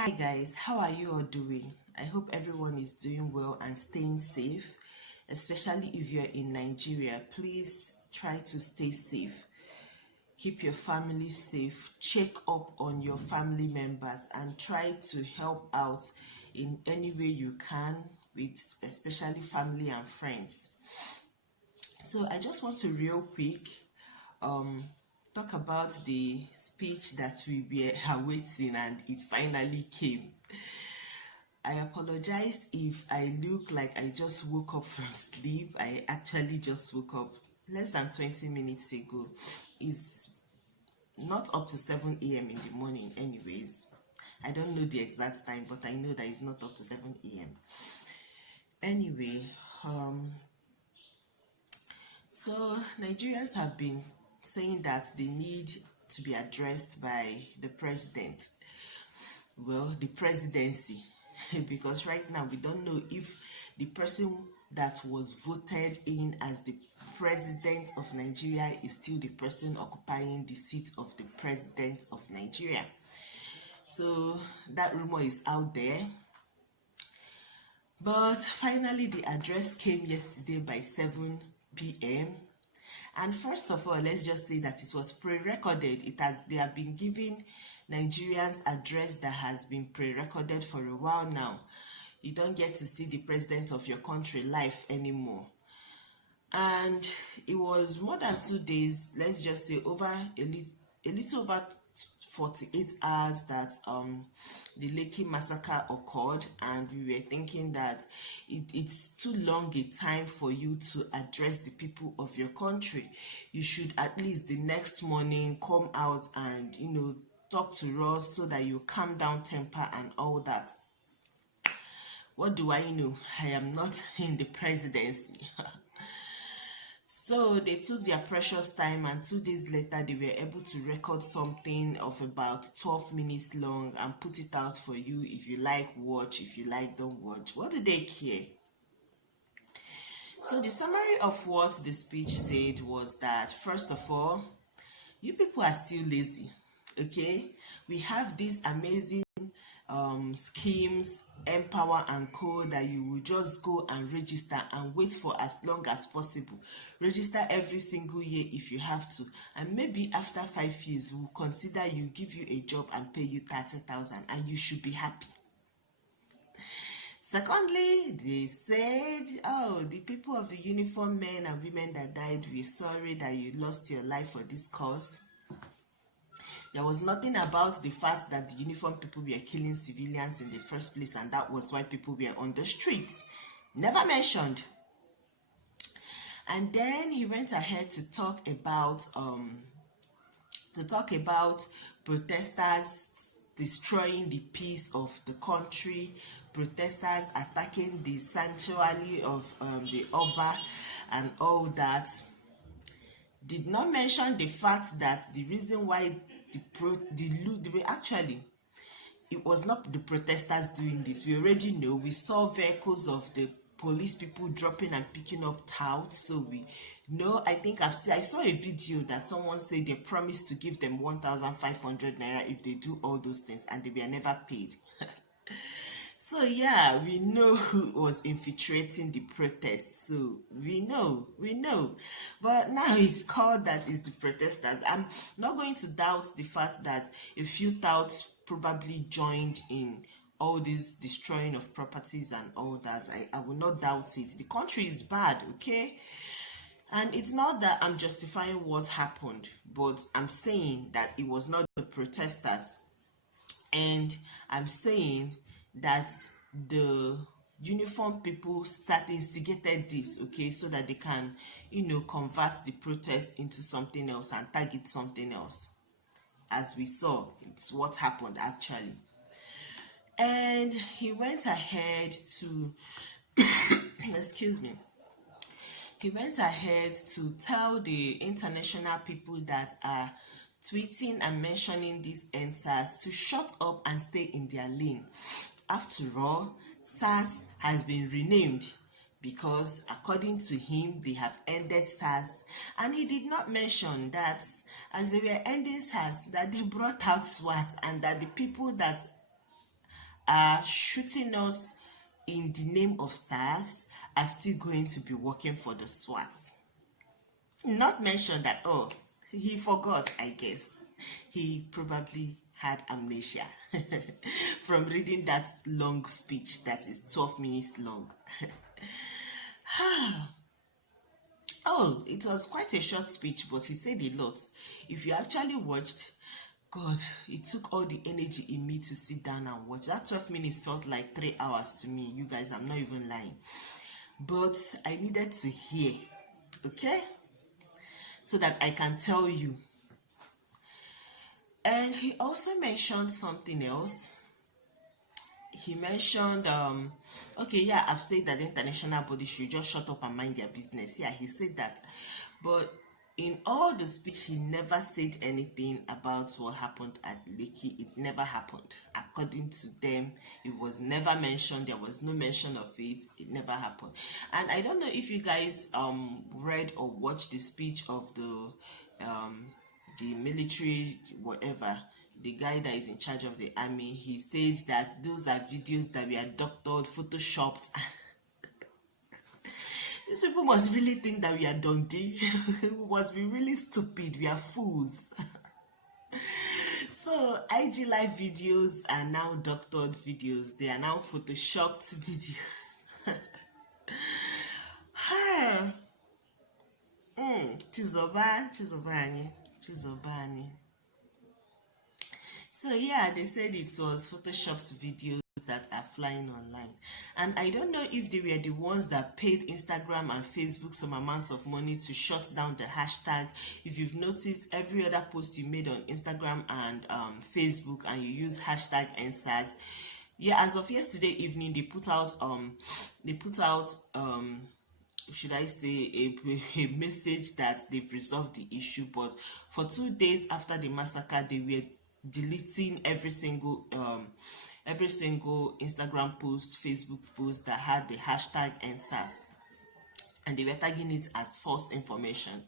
Hi guys, how are you all doing? I hope everyone is doing well and staying safe, especially if you're in Nigeria. Please try to stay safe. Keep your family safe. Check up on your family members and try to help out in any way you can with especially family and friends. So I just want to real quick um talk about the speech that we were awaiting and it finally came. I apologize if I look like I just woke up from sleep. I actually just woke up less than 20 minutes ago. It's not up to 7 a.m. in the morning anyways. I don't know the exact time, but I know that it's not up to 7 a.m. Anyway, so Nigerians have been saying that they need to be addressed by the president. Well, the presidency, because right now we don't know if the person that was voted in as the president of Nigeria is still the person occupying the seat of the president of Nigeria. So that rumor is out there. But finally the address came yesterday by 7 p.m. And first of all, let's just say that it was pre-recorded. They have been giving Nigerians address that has been pre-recorded for a while now. You don't get to see the president of your country live anymore. And it was more than 2 days, let's just say over a little over 48 hours that the Lekki massacre occurred, and we were thinking that it's too long a time for you to address the people of your country. You should at least the next morning come out and talk to us so that you calm down temper and all that. What do I know? I am not in the presidency. So they took their precious time, and 2 days later they were able to record something of about 12 minutes long and put it out for you. If you like, watch. If you like, don't watch. What do they care? So the summary of what the speech said was that, first of all, you people are still lazy, okay? We have these amazing schemes, Empower and Co, that you will just go and register and wait for as long as possible. Register every single year if you have to, and maybe after 5 years we'll consider you, give you a job and pay you 30,000, and you should be happy. Secondly, they said, oh, the people of the uniform men and women that died, we're sorry that you lost your life for this cause. There was nothing about the fact that the uniform people were killing civilians in the first place, and that was why people were on the streets. Never mentioned. And then he went ahead to talk about protesters destroying the peace of the country, protesters attacking the sanctuary of the Oba and all that. Did not mention the fact that the reason why it was not the protesters doing this. We already know. We saw vehicles of the police people dropping and picking up touts, so we know. I think I saw a video that someone said they promised to give them 1,500 naira if they do all those things, and they were never paid. So yeah, we know who was infiltrating the protests. So we know. But now it's called that it's the protesters. I'm not going to doubt the fact that a few touts probably joined in all this destroying of properties and all that. I will not doubt it. The country is bad, okay? And it's not that I'm justifying what happened, but I'm saying that it was not the protesters. And I'm saying that the uniform people instigated this, okay, so that they can, convert the protest into something else and target something else. As we saw, it's what happened actually. And he went ahead to excuse me. He went ahead to tell the international people that are tweeting and mentioning these NSAS to shut up and stay in their lane. After all, SARS has been renamed because according to him, they have ended SARS. And he did not mention that as they were ending SARS, that they brought out SWAT, and that the people that are shooting us in the name of SARS are still going to be working for the SWAT. Not mention that, oh, he forgot, I guess. He probably had amnesia from reading that long speech that is 12 minutes long. Oh, it was quite a short speech, but he said a lot. If you actually watched, God, it took all the energy in me to sit down and watch. That 12 minutes felt like 3 hours to me. You guys, I'm not even lying. But I needed to hear, okay? So that I can tell you. And he also mentioned something else. He mentioned, okay, yeah, I've said that the international body should just shut up and mind their business. Yeah, he said that. But in all the speech, he never said anything about what happened at Lekki. It never happened. According to them, it was never mentioned. There was no mention of it. It never happened. And I don't know if you guys read or watched the speech of the military, whatever, the guy that is in charge of the army. He said that those are videos that were doctored, photoshopped. These people must really think that we are Dundee. We must be really stupid. We are fools. So IG live videos are now doctored videos. They are now photoshopped videos. Chizobani. So yeah, they said it was photoshopped videos that are flying online. And I don't know if they were the ones that paid Instagram and Facebook some amount of money to shut down the hashtag. If you've noticed, every other post you made on Instagram and Facebook and you use hashtag NSAS, yeah, as of yesterday evening, they put out should I say a message that they've resolved the issue. But for 2 days after the massacre, they were deleting every single Instagram post, Facebook post that had the hashtag NSAS, and they were tagging it as false information.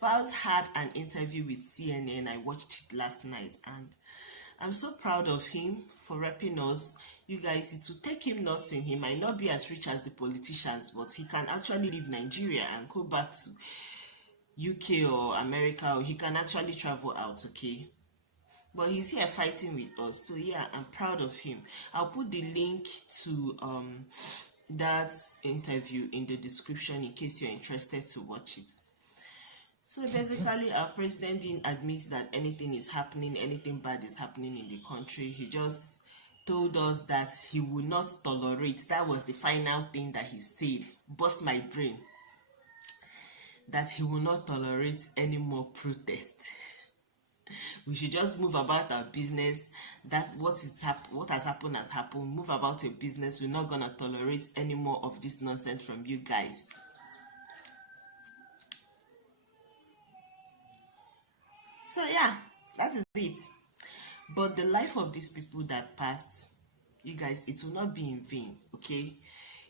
Falz had an interview with CNN. I watched it last night, and I'm so proud of him for repping us. You guys, it will take him nuts in him. Might not be as rich as the politicians, but he can actually leave Nigeria and go back to UK or America, or he can actually travel out, okay? But he's here fighting with us. So yeah, I'm proud of him. I'll put the link to that interview in the description in case you're interested to watch it. So basically, our president didn't admit that anything is happening, anything bad is happening in the country. He just told us that he will not tolerate. That was the final thing that he said. Bust my brain. That he will not tolerate any more protest. We should just move about our business. That what has happened has happened. Move about your business. We're not gonna tolerate any more of this nonsense from you guys. So yeah, that is it. But the life of these people that passed, you guys, it will not be in vain, okay?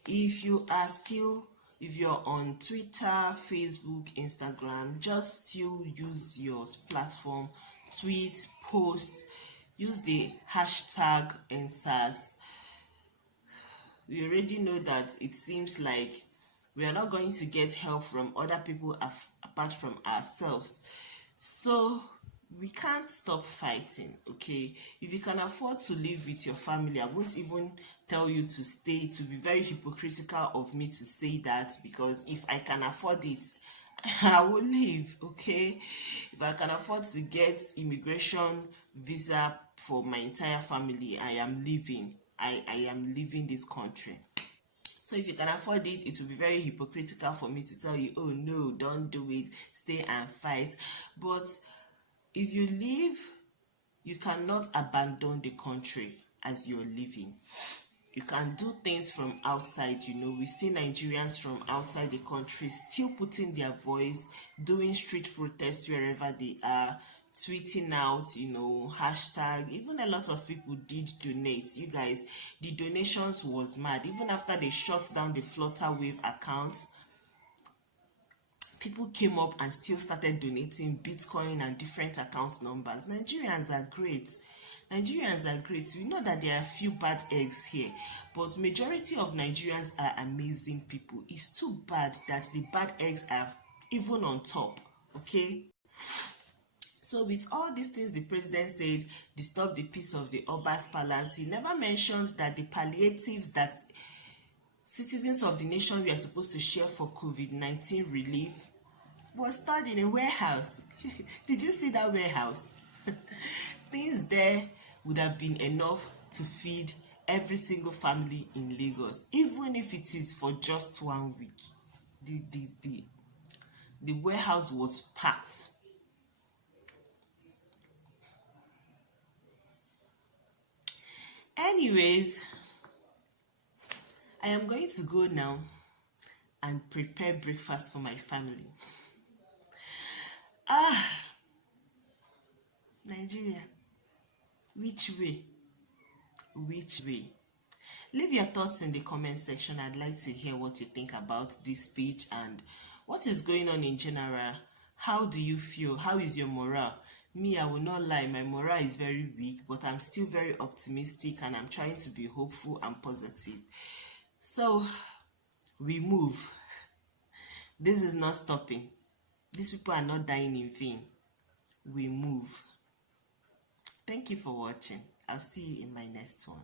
If you're on Twitter, Facebook, Instagram, just still use your platform, tweet, post, use the hashtag NSAS. We already know that it seems like we are not going to get help from other people apart from ourselves. So we can't stop fighting, okay? If you can afford to live with your family, I won't even tell you to stay. It would be very hypocritical of me to say that, because if I can afford it, I will leave, okay? If I can afford to get immigration visa for my entire family, I am leaving. I am leaving this country. So if you can afford it, it will be very hypocritical for me to tell you, oh no, don't do it, stay and fight. But if you leave, you cannot abandon the country as you're leaving. You can do things from outside. We see Nigerians from outside the country still putting their voice, doing street protests wherever they are, tweeting out, hashtag. Even a lot of people did donate. You guys, the donations was mad. Even after they shut down the Flutterwave accounts, people came up and still started donating Bitcoin and different account numbers. Nigerians are great. Nigerians are great. We know that there are few bad eggs here, but majority of Nigerians are amazing people. It's too bad that the bad eggs are even on top. Okay. So with all these things the president said, disturb the peace of the Oba's palace, he never mentioned that the palliatives that citizens of the nation were supposed to share for COVID-19 relief was stored in a warehouse. Did you see that warehouse? Things there would have been enough to feed every single family in Lagos, even if it is for just 1 week. The warehouse was packed. Anyways, I am going to go now and prepare breakfast for my family. Nigeria, which way? Which way? Leave your thoughts in the comment section. I'd like to hear what you think about this speech and what is going on in general. How do you feel? How is your morale? Me, I will not lie, my morale is very weak, but I'm still very optimistic and I'm trying to be hopeful and positive. So, we move. This is not stopping. These people are not dying in vain. We move. Thank you for watching. I'll see you in my next one.